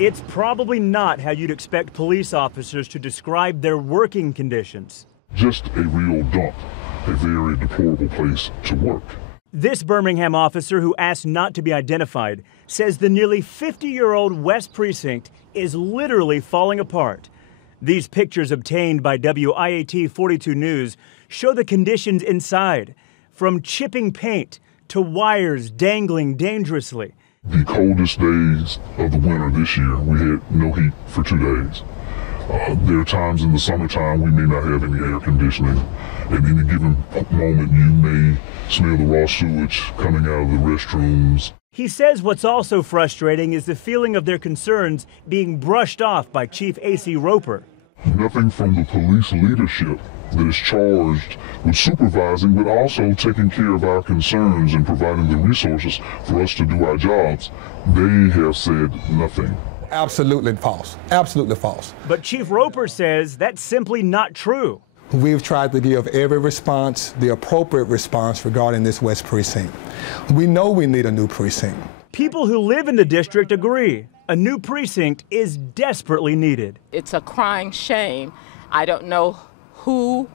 It's probably not how you'd expect police officers to describe their working conditions. Just a real dump, a very deplorable place to work. This Birmingham officer, who asked not to be identified, says the nearly 50-year-old West Precinct is literally falling apart. These pictures obtained by WIAT 42 News show the conditions inside, from chipping paint to wires dangling dangerously. The coldest days of the winter this year, we had no heat for 2 days. There are times in the summertime we may not have any air conditioning. At any given moment, you may smell the raw sewage coming out of the restrooms. He says what's also frustrating is the feeling of their concerns being brushed off by Chief A.C. Roper. Nothing from the police leadership that is charged with supervising, but also taking care of our concerns and providing the resources for us to do our jobs. They have said nothing. Absolutely false. Absolutely false. But Chief Roper says that's simply not true. We've tried to give every response, the appropriate response regarding this West Precinct. We know we need a new precinct. People who live in the district agree. A new precinct is desperately needed. It's a crying shame. I don't know who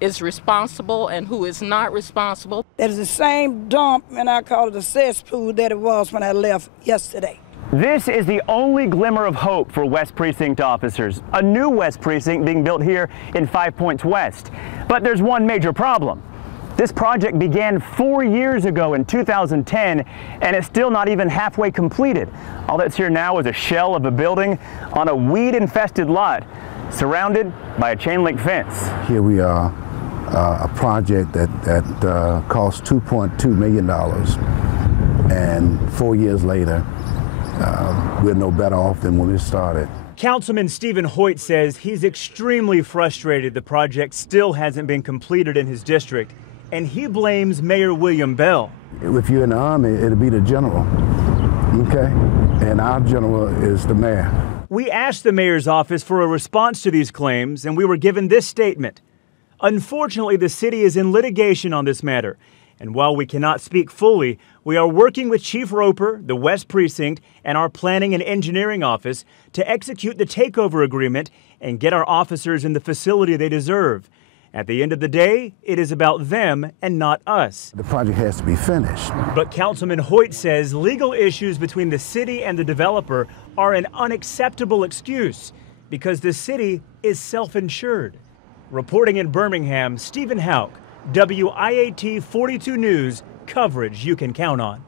is responsible and who is not responsible. That is the same dump, and I call it a cesspool, that it was when I left yesterday. This is the only glimmer of hope for West Precinct officers. A new West Precinct being built here in 5 Points West. But there's one major problem. This project began 4 years ago in 2010, and it's still not even halfway completed. All that's here now is a shell of a building on a weed-infested lot, surrounded by a chain-link fence. Here we are, a project that cost $2.2 million, and 4 years later, we're no better off than when we started. Councilman Stephen Hoyt says he's extremely frustrated the project still hasn't been completed in his district, and he blames Mayor William Bell. If you're in the Army, it'll be the general, okay? And our general is the mayor. We asked the mayor's office for a response to these claims, and we were given this statement. Unfortunately, the city is in litigation on this matter, and while we cannot speak fully, we are working with Chief Roper, the West Precinct, and our planning and engineering office to execute the takeover agreement and get our officers in the facility they deserve. At the end of the day, it is about them and not us. The project has to be finished. But Councilman Hoyt says legal issues between the city and the developer are an unacceptable excuse because the city is self-insured. Reporting in Birmingham, Stephen Houck, WIAT 42 News, coverage you can count on.